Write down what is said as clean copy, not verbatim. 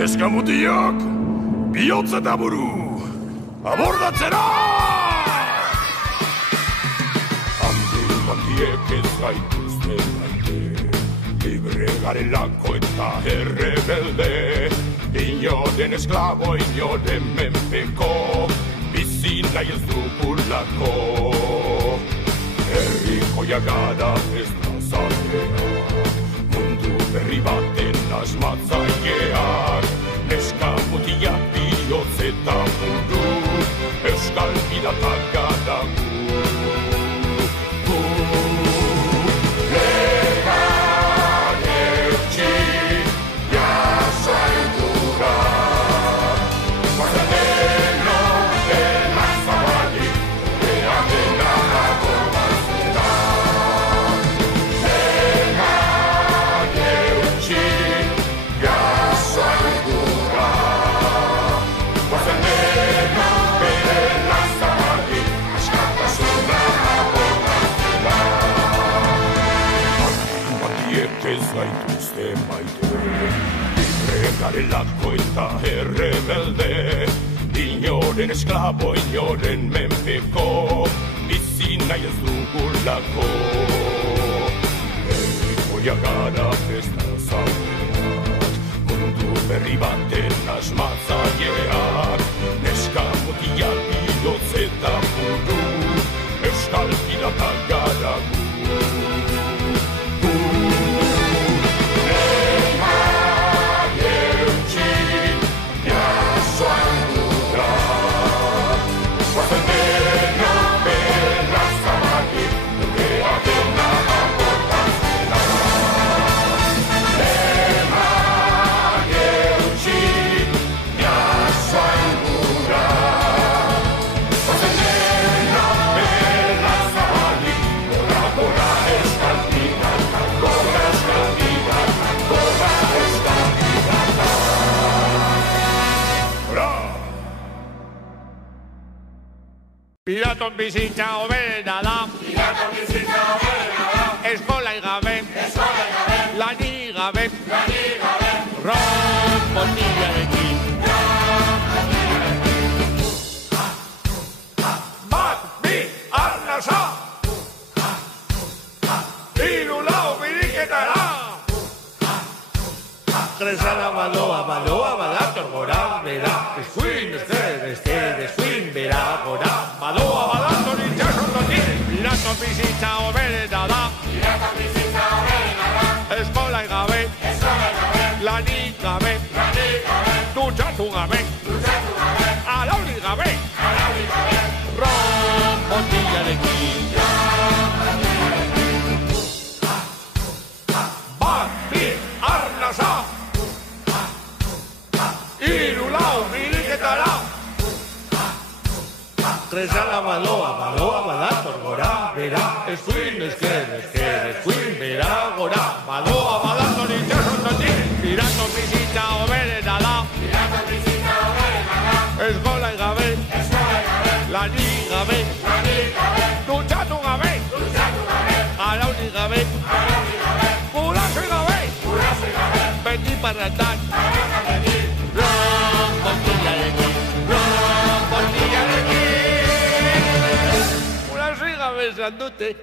Eskamutiak, bihotz eta buru, abordatzera! Handiek ez gaituzte maite, libre garelako eta errebelde, inoren esklabo, inoren menpeko, bizi nahi ez dugulako. Herrikoia gara ez da zatea, mundu berri baten asmatzaileak, eskamutiak bihotz eta buru, euskal piratak gara gu. Legan eutxi, jaso aindura, guazateno elan zabalik, behatena akordatzera. Legan eutxi, jaso aindura, guazateno elan zabalik, askatasuna akordatzera. Ez gaituzte maite, libre garelako eta errebelde, inoren esklabo, inoren menpeko, bizi nahi ez dugulako. Herrikoia gara ez da zaudeak, mundu berri baten asmatzaileak, eskamutiak bihotz eta buru, euskal piratak gara gu. Piraton bizitza hoberena da, piraton bizitza hoberena da, eskolai gabe, lanik gabe, ronbotiarekin. Bat, bi, arnasa! Hiru, lau, biriketara! Kresala badoa, badator gora, bera, eskuin, eskuin, bera, gora, badoa, badator itxasondotik. Piraton bizitza hoberena da, eskolai gabe, lanik gabe, dutxatu gabe, alaurik gabe, ronbotiarekin. Bat, bi, arnasa! Hiru, lau, biriketara! Kresala badoa, badator gora, bera, eskuin, eskuin, bera, gora, badoa, badator itxasondotik. Piraton bizitza hoberena da, eskolai gabe, lanik gabe, dutxatu gabe, alaurik gabe, gurasoi gabe, beti parrandan, ronbotiarekin, esan dute.